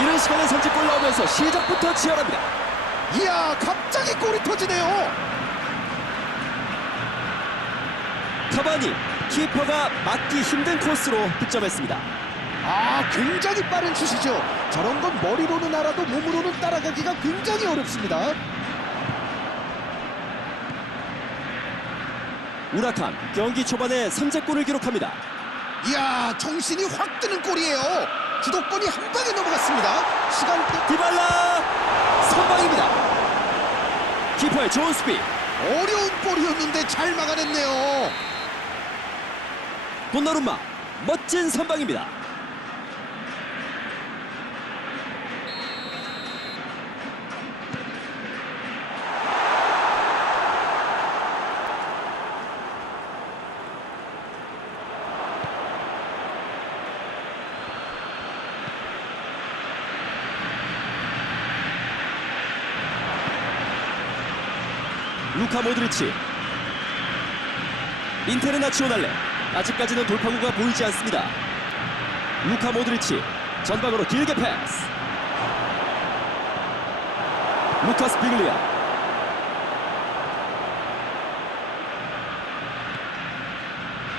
이른 시간에 선제골 나오면서 시작부터 치열합니다. 이야 갑자기 골이 터지네요. 카바니 키퍼가 막기 힘든 코스로 득점했습니다. 아 굉장히 빠른 슛이죠. 저런 건 머리로는 알아도 몸으로는 따라가기가 굉장히 어렵습니다. 우라칸 경기 초반에 선제골을 기록합니다. 이야 정신이 확 드는 골이에요. 주도권이 한 방에 넘어갔습니다. 시간대 디발라 선방입니다. 키퍼의 좋은 수비. 어려운 볼이었는데 잘 막아냈네요. 돈나룸마 멋진 선방입니다. 루카 모드리치. 인테르나치오날레 아직까지는 돌파구가 보이지 않습니다. 루카 모드리치 전방으로 길게 패스. 루카스 비글리아.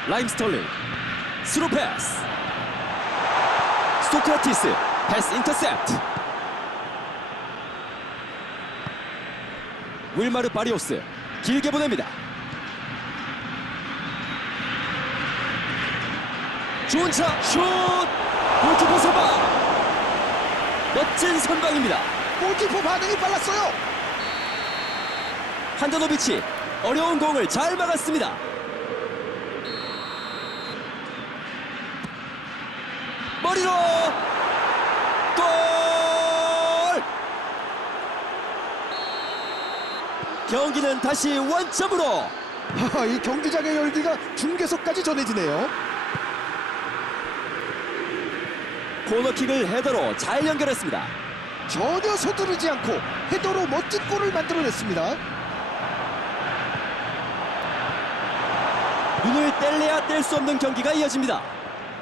라임 스톨링. 스루 패스. 소크라티스 패스 인터셉트. 윌마르 바리오스 길게 보냅니다. 좋은 차, 슛! 골키퍼 선방! 멋진 선방입니다. 골키퍼 반응이 빨랐어요. 한다노비치, 어려운 공을 잘 막았습니다. 머리로! 골! 경기는 다시 원점으로! 이 경기장의 열기가 중계석까지 전해지네요. 코너킥을 헤더로 잘 연결했습니다. 전혀 서두르지 않고 헤더로 멋진 골을 만들어냈습니다. 눈을 뗄래야 뗄 수 없는 경기가 이어집니다.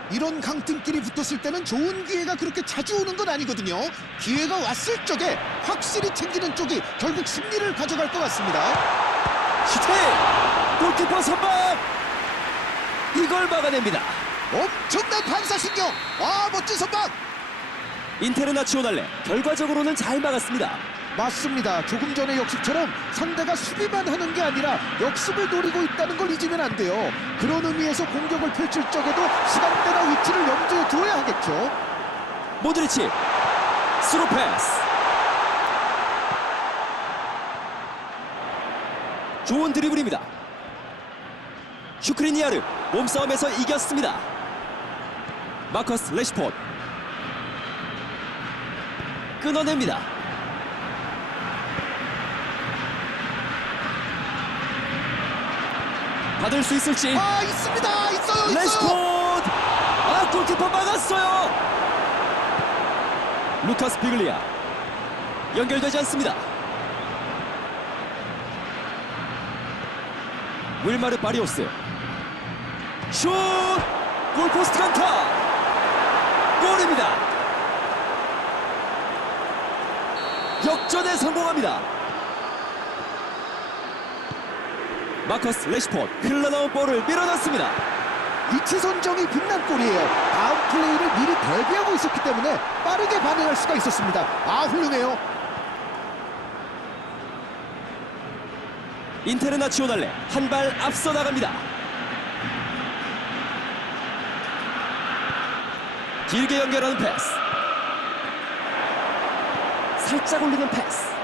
이런 강팀끼리 붙었을 때는 좋은 기회가 그렇게 자주 오는 건 아니거든요. 기회가 왔을 적에 확실히 챙기는 쪽이 결국 승리를 가져갈 것 같습니다. 슈팅! 골키퍼 선방! 이걸 막아냅니다. 엄청난 반사신경! 아 멋진 선방! 인테르나치오날레 결과적으로는 잘 막았습니다. 맞습니다. 조금 전의 역습처럼 상대가 수비만 하는 게 아니라 역습을 노리고 있다는 걸 잊으면 안 돼요. 그런 의미에서 공격을 펼칠 적에도 시간대나 위치를 염두에 두어야 하겠죠. 모드리치 스루 패스 좋은 드리블입니다. 슈크리니아르 몸싸움에서 이겼습니다. 마커스 레시포드 끊어냅니다. 받을 수 있을지 아 있습니다. 있어요. 레시포드! 아, 골키퍼 막았어요! 루카스 비글리아. 연결되지 않습니다. 윌마르 바리오스. 슛! 골포스트 강타! 골입니다! 역전에 성공합니다. 마커스 레시포드 흘러나온 볼을 밀어넣습니다. 위치 선정이 빛난 골이에요. 다음 플레이를 미리 대비하고 있었기 때문에 빠르게 반응할 수가 있었습니다. 아 훌륭해요. 인테르나치오날레 한 발 앞서 나갑니다. 길게 연결하는 패스. 살짝 올리는 패스.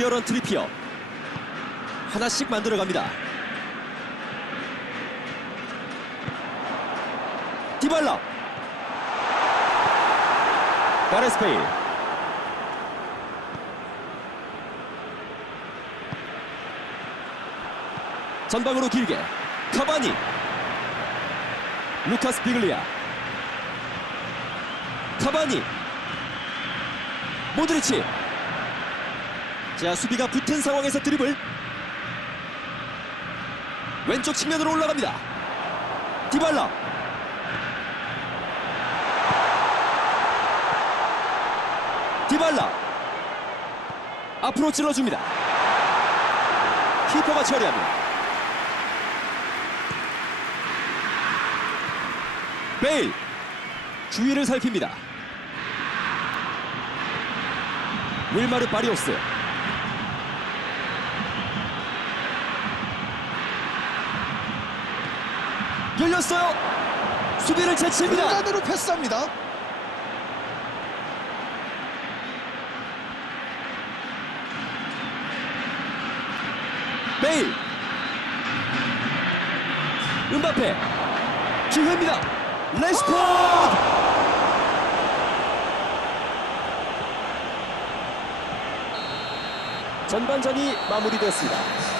히어런 트리피어. 하나씩 만들어갑니다. 디발라. 가레스페일. 전방으로 길게. 카바니. 루카스 비글리아. 카바니. 모드리치 자 수비가 붙은 상황에서 드리블 왼쪽 측면으로 올라갑니다. 디발라. 디발라. 앞으로 찔러줍니다. 키퍼가 처리합니다. 베일 주위를 살핍니다. 윌마르 바리오스 열렸어요. 수비를 제칩니다. 공간으로 패스합니다. 베일 은바페 기회입니다. 레시포드 전반전이 마무리됐습니다.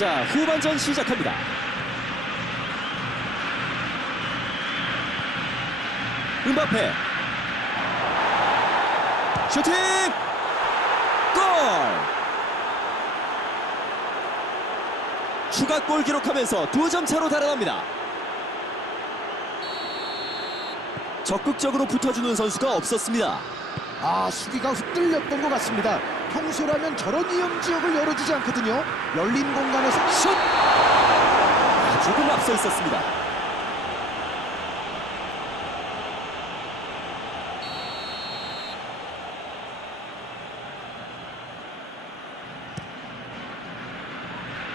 자 후반전 시작합니다. 은바페 슈팅 골 추가골 기록하면서 두 점 차로 달아납니다. 적극적으로 붙어주는 선수가 없었습니다. 아 수비가 흔들렸던 것 같습니다. 평소라면 저런 위험 지역을 열어주지 않거든요. 열린 공간에서 슛! 조금 앞서 있었습니다.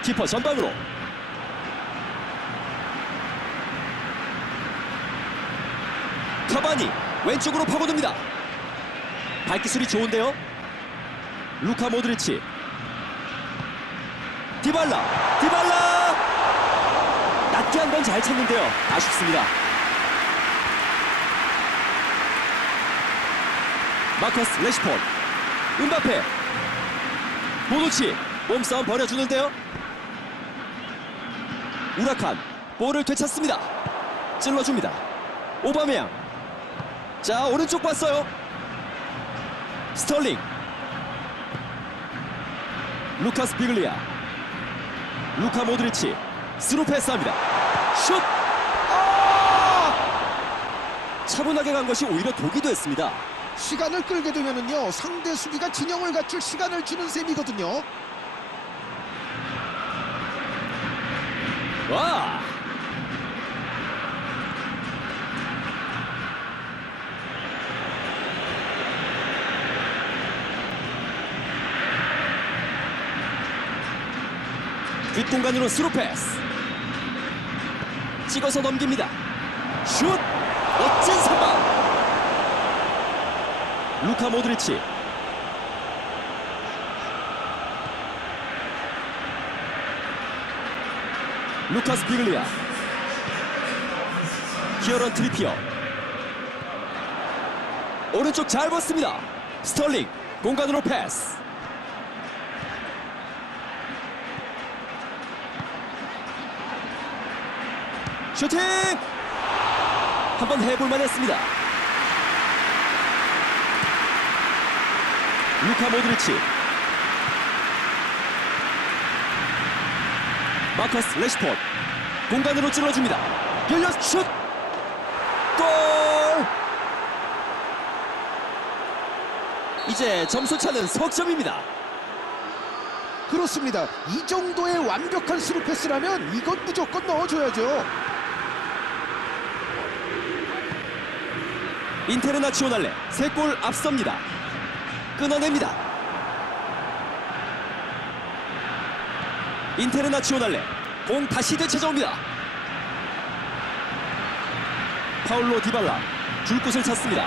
키퍼 전방으로 카바니 왼쪽으로 파고듭니다. 발기술이 좋은데요. 루카 모드리치 디발라 디발라 낮게 한 번잘 쳤는데요. 아쉽습니다. 마커스 레시폰 은바페 보누치 몸싸움 벌여주는데요. 우라칸 볼을 되찾습니다. 찔러줍니다. 오바메양 자 오른쪽 봤어요. 스털링 루카스 비글리아 루카 모드리치 스루 패스합니다. 슛! 아! 차분하게 간 것이 오히려 독이 됐습니다. 시간을 끌게 되면은요 상대 수비가 진영을 갖출 시간을 주는 셈이거든요. 와! 뒷공간으로 스루 패스. 찍어서 넘깁니다. 슛! 멋진 선방! 루카 모드리치. 루카스 비글리아. 키어런 트리피어. 오른쪽 잘 봤습니다. 스털링 공간으로 패스. 슈팅! 한번 해볼만 했습니다. 루카 모드리치. 마커스 레시포트. 공간으로 찔러줍니다. 열려 슛! 골! 이제 점수 차는 석점입니다. 그렇습니다. 이 정도의 완벽한 스루 패스라면 이건 무조건 넣어줘야죠. 인테르나치오날레 세골 앞섭니다. 끊어냅니다. 인테르나치오날레 공 다시 되찾아옵니다. 파울로 디발라 줄 곳을 찾습니다.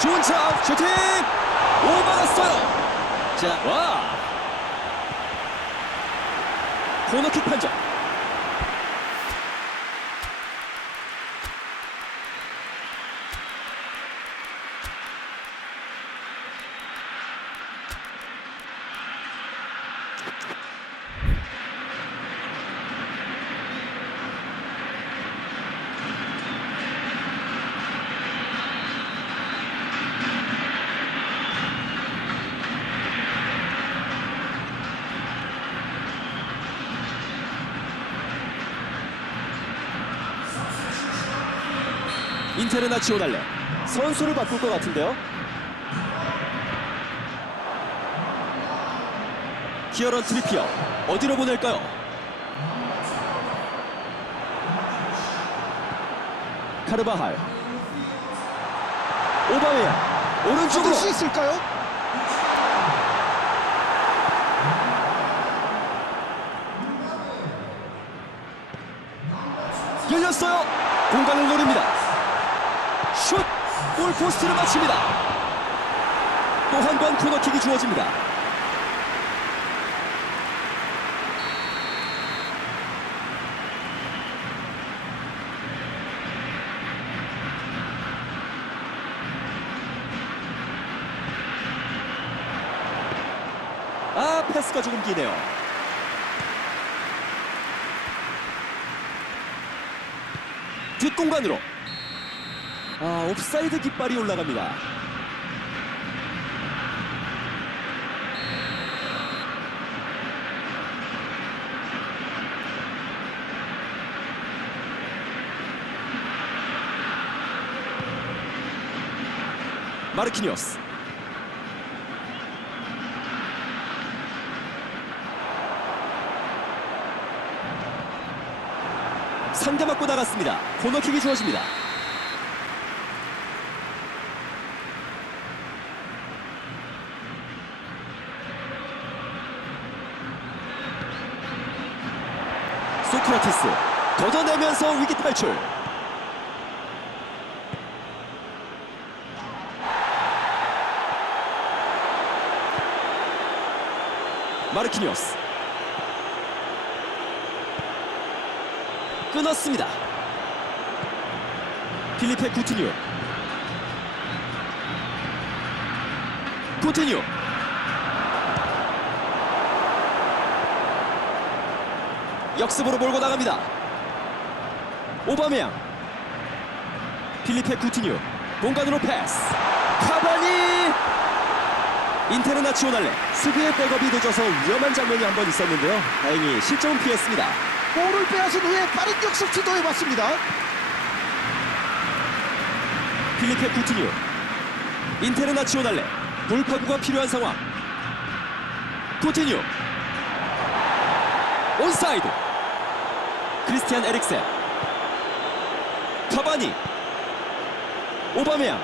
좋은 차 슈팅 오 받았어요. 자, 와 코너킥 판정. 인테르나치오날레 선수를 바꿀 것 같은데요. 키어런 트리피어 어디로 보낼까요? 카르바할 오바웨야 오른쪽으로 수 있을까요? 열렸어요. 공간을 노립니다. 슛! 골포스트를 맞춥니다. 또 한 번 코너킥이 주어집니다. 아, 패스가 조금 기네요. 뒷공간으로 아 옵사이드 깃발이 올라갑니다. 마르키니오스. 상대 맞고 나갔습니다. 코너킥이 주어집니다 소크라테스 걷어내면서 위기 탈출. 마르키니오스. 끊었습니다. 필리페 쿠티뉴. 쿠티뉴 역습으로 몰고 나갑니다. 오바메양. 필리페 쿠티뉴. 공간으로 패스. 카바니! 인테르나치오날레. 수비의 백업이 늦어서 위험한 장면이 한 번 있었는데요. 다행히 실점은 피했습니다. 볼을 빼앗은 후에 빠른 역습 시도해봤습니다. 필리페 쿠티뉴. 인테르나치오날레. 돌파구가 필요한 상황. 쿠티뉴. 온사이드 크리스티안 에릭센. 카바니. 오바메양.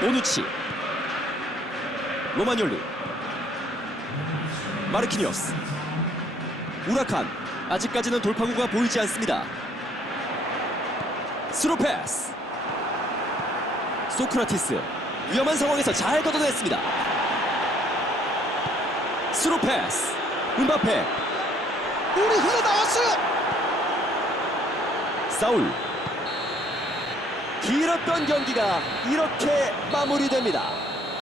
보누치. 로마뇰리. 마르키니오스. 우라칸 아직까지는 돌파구가 보이지 않습니다. 스루 패스. 소크라티스 위험한 상황에서 잘 걷어냈습니다. 스루 패스. 음바페. 볼이 흘러나왔어요. 사울. 길었던 경기가 이렇게 마무리됩니다